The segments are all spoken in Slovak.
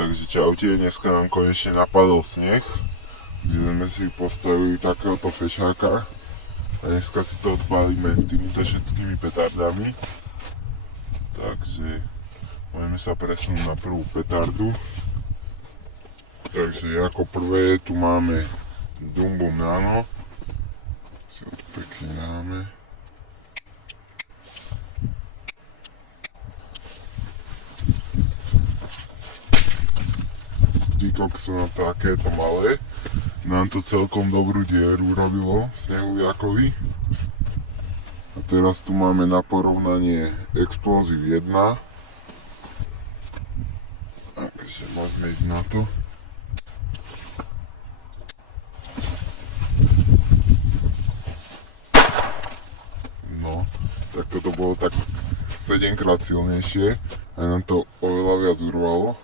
Takže čaute, dneska nám konečne napadol sneh, kde sme si postavili takéhoto fešáka a dneska si to odpálime týmito všetkými petardami. Takže môžeme sa presunúť na prvú petardu. Takže ako prvé tu máme Dumbo Nano, si ho tu pekne dáme. Kokso na takéto malé. Nám to celkom dobrú dieru robilo snehuliakovi. A teraz tu máme na porovnanie Explosive 1. Takže môžeme ísť na to. No, tak toto bolo tak 7-krát silnejšie a nám to oveľa viac urvalo.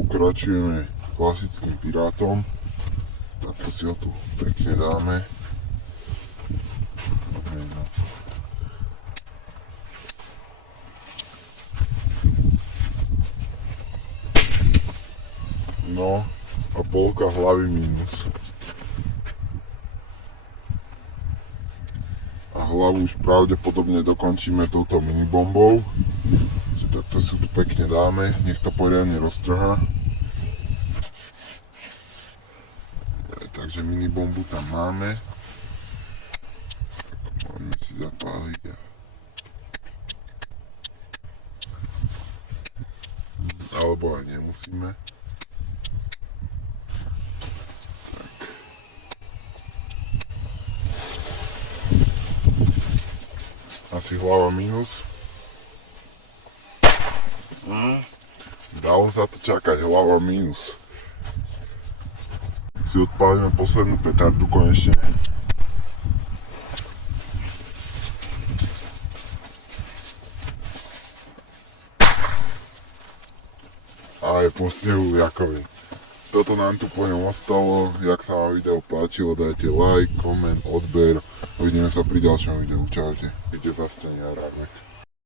Pokračujeme klasickým pirátom. Takto si ho tu pekne dáme. No a polka hlavy minus. A hlavu už pravdepodobne dokončíme touto minibombou. Takto si tu pekne dáme, nech to poriadne roztrhá. Takže minibombu tam máme. Môžeme si zapáliť. Alebo aj nemusíme. Tak. Asi hlava minus. Dalo sa to čakať, hlava minus. Si odpálime poslednú petardu konečne. A je po snehuliakovi. Toto nám tu po ňom ostalo. Jak sa vám video páčilo, dajte like, koment, odber. Uvidíme sa pri ďalšom videu. Čaute. Ide za stene a rád.